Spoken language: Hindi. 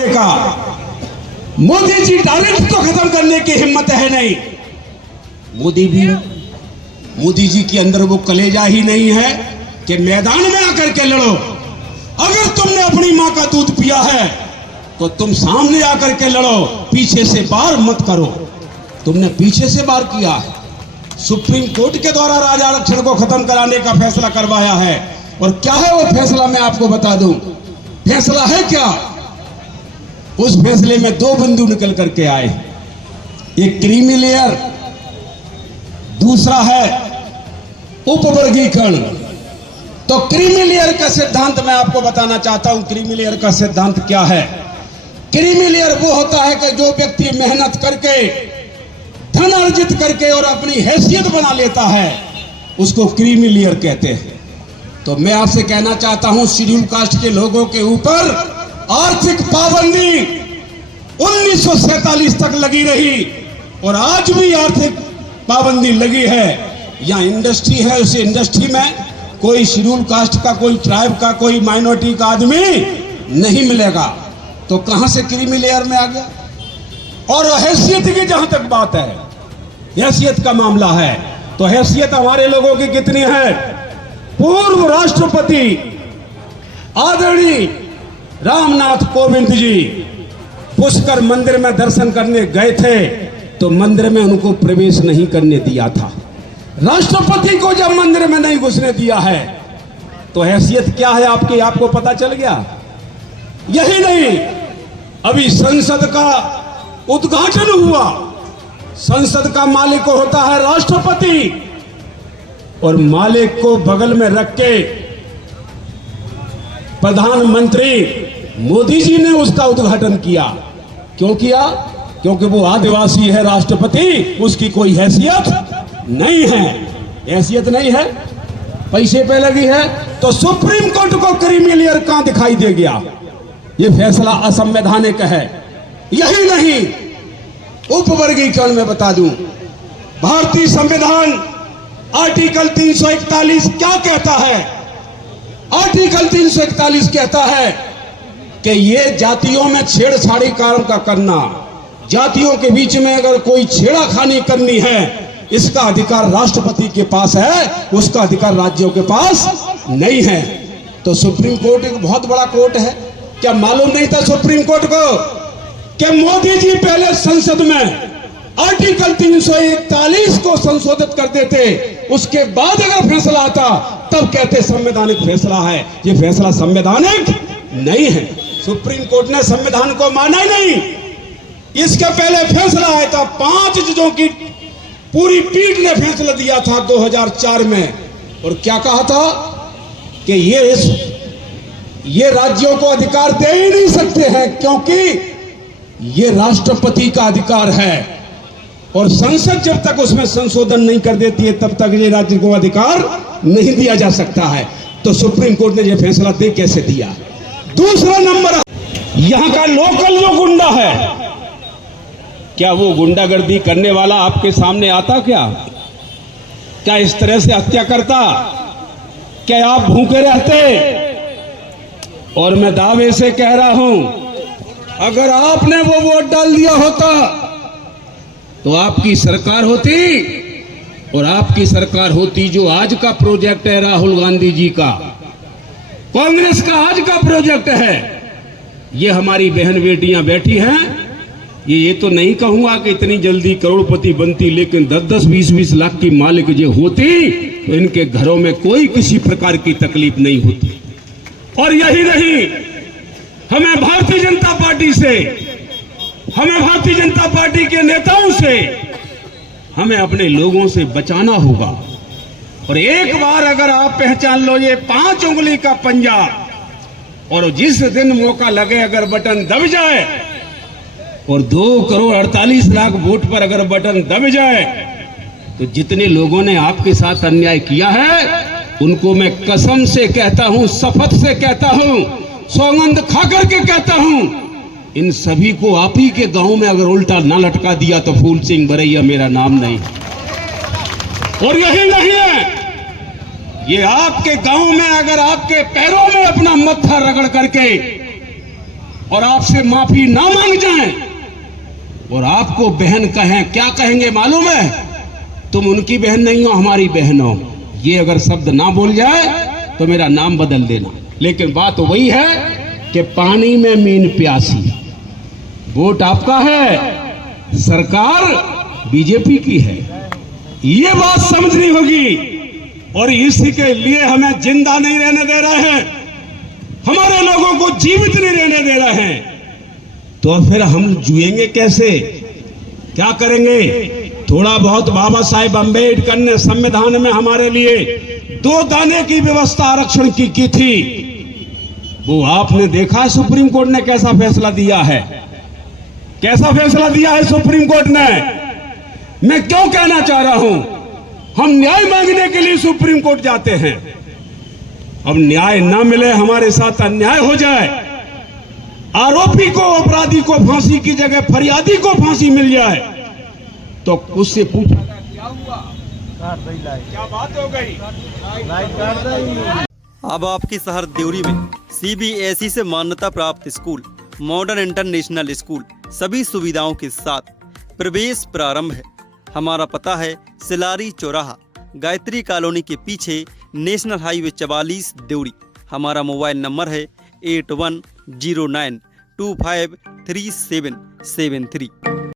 करने का। मोदी जी डायरेक्ट तो खत्म करने की हिम्मत है नहीं। मोदी जी के अंदर वो कलेजा ही नहीं है कि मैदान में आकर के लड़ो। अगर तुमने अपनी मां का दूध पिया है तो तुम सामने आकर के लड़ो, पीछे से वार मत करो। तुमने पीछे से वार किया है। सुप्रीम कोर्ट के द्वारा राज आरक्षण को खत्म कराने का फैसला करवाया है। और क्या है वो फैसला, मैं आपको बता दूं। फैसला है क्या? उस फैसले में दो बिंदु निकल करके आए, एक क्रीमी लेयर, दूसरा है उपवर्गीकरण। तो क्रीमी लेयर का सिद्धांत मैं आपको बताना चाहता हूं। क्रीमी लेयर का सिद्धांत क्या है? क्रीमी लेयर वो होता है कि जो व्यक्ति मेहनत करके, धन अर्जित करके और अपनी हैसियत बना लेता है, उसको क्रीमी लेयर कहते हैं। तो मैं आपसे कहना चाहता हूं, शेड्यूल कास्ट के लोगों के ऊपर आर्थिक पाबंदी 1947 तक लगी रही और आज भी आर्थिक पाबंदी लगी है। यहाँ इंडस्ट्री है, उस इंडस्ट्री में कोई शेड्यूल कास्ट का, कोई ट्राइब का, कोई माइनॉरिटी का आदमी नहीं मिलेगा। तो कहां से क्रीमी लेयर में आ गया? और हैसियत की जहां तक बात है, हैसियत का मामला है, तो हैसियत हमारे लोगों की कितनी है? पूर्व राष्ट्रपति आदरणीय रामनाथ कोविंद जी पुष्कर मंदिर में दर्शन करने गए थे तो मंदिर में उनको प्रवेश नहीं करने दिया था। राष्ट्रपति को जब मंदिर में नहीं घुसने दिया है तो हैसियत क्या है आपकी, आपको पता चल गया। यही नहीं, अभी संसद का उद्घाटन हुआ। संसद का मालिक होता है राष्ट्रपति और मालिक को बगल में रख के प्रधानमंत्री मोदी जी ने उसका उद्घाटन किया। क्यों किया? क्योंकि वो आदिवासी है राष्ट्रपति, उसकी कोई हैसियत नहीं है। हैसियत नहीं है, पैसे पे लगी है। तो सुप्रीम कोर्ट को क्रीमी लेयर कहां दिखाई दे गया? ये फैसला असंवैधानिक है। यही नहीं, उपवर्गीकरण में बता दूं, भारतीय संविधान आर्टिकल 341 क्या कहता है? आर्टिकल 341 कहता है कि ये जातियों में छेड़छाड़ी काम का करना, जातियों के बीच में अगर कोई छेड़ाखानी करनी है, इसका अधिकार राष्ट्रपति के पास है, उसका अधिकार राज्यों के पास नहीं है। तो सुप्रीम कोर्ट एक बहुत बड़ा कोर्ट है। क्या मालूम नहीं था सुप्रीम कोर्ट को कि मोदी जी पहले संसद में आर्टिकल 341 को संशोधित कर देते, उसके बाद अगर फैसला आता तब कहते संवैधानिक फैसला है। ये फैसला संवैधानिक नहीं है। सुप्रीम कोर्ट ने संविधान को माना ही नहीं। इसके पहले फैसला आया था, 5 जजों की पूरी पीठ ने फैसला दिया था 2004 में, और क्या कहा था कि ये राज्यों को अधिकार दे ही नहीं सकते हैं क्योंकि ये राष्ट्रपति का अधिकार है और संसद जब तक उसमें संशोधन नहीं कर देती है तब तक ये राज्य को अधिकार नहीं दिया जा सकता है। तो सुप्रीम कोर्ट ने ये फैसला दे कैसे दिया? दूसरा नंबर, यहां का लोकल जो गुंडा है, क्या वो गुंडागर्दी करने वाला आपके सामने आता? क्या इस तरह से हत्या करता? क्या आप भूखे रहते? और मैं दावे से कह रहा हूं, अगर आपने वो वोट डाल दिया होता तो आपकी सरकार होती, और आपकी सरकार होती जो आज का प्रोजेक्ट है राहुल गांधी जी का, कांग्रेस का आज का प्रोजेक्ट है। ये हमारी बहन बेटियां बैठी हैं, ये तो नहीं कहूंगा कि इतनी जल्दी करोड़पति बनती, लेकिन 10-10, 20-20 लाख की मालिक जो होती तो इनके घरों में कोई किसी प्रकार की तकलीफ नहीं होती। और यही नहीं, हमें भारतीय जनता पार्टी से, हमें भारतीय जनता पार्टी के नेताओं से, हमें अपने लोगों से बचाना होगा। और एक बार अगर आप पहचान लो ये 5 उंगली का पंजा, और जिस दिन मौका लगे अगर बटन दब जाए और 2 करोड़ 48 लाख वोट पर अगर बटन दब जाए, तो जितने लोगों ने आपके साथ अन्याय किया है उनको मैं कसम से कहता हूं, शपथ से कहता हूं, सौगंध खाकर के कहता हूं, इन सभी को आप ही के गांव में अगर उल्टा ना लटका दिया तो फूल सिंह बरैया मेरा नाम नहीं। और यही नहीं है, ये आपके गांव में अगर आपके पैरों में अपना मत्था रगड़ करके और आपसे माफी ना मांग जाएं और आपको बहन कहें, क्या कहेंगे मालूम है? तुम उनकी बहन नहीं हो, हमारी बहन हो। ये अगर शब्द ना बोल जाए तो मेरा नाम बदल देना। लेकिन बात वही है कि पानी में मीन प्यासी। वोट आपका है, सरकार बीजेपी की है, ये बात समझनी होगी। और इसी के लिए हमें जिंदा नहीं रहने दे रहे हैं, हमारे लोगों को जीवित नहीं रहने दे रहे हैं। तो फिर हम जिएंगे कैसे, क्या करेंगे? थोड़ा बहुत बाबा साहेब अम्बेडकर ने संविधान में हमारे लिए 2 दाने की व्यवस्था आरक्षण की थी। वो आपने देखा है सुप्रीम कोर्ट ने कैसा फैसला दिया है, कैसा फैसला दिया है सुप्रीम कोर्ट ने। मैं क्यों कहना चाह रहा हूं, हम न्याय मांगने के लिए सुप्रीम कोर्ट जाते हैं। अब न्याय ना मिले, हमारे साथ अन्याय हो जाए, आरोपी को, अपराधी को फांसी की जगह फरियादी को फांसी मिल जाए, तो उससे पूछा क्या हुआ, क्या बात हो गई। अब आपके शहर देवरी में CBSE से मान्यता प्राप्त स्कूल, मॉडर्न इंटरनेशनल स्कूल, सभी सुविधाओं के साथ प्रवेश प्रारंभ है। हमारा पता है सिलारी चौराहा, गायत्री कॉलोनी के पीछे, नेशनल हाईवे 44 देवरी। हमारा मोबाइल नंबर है 8109253773।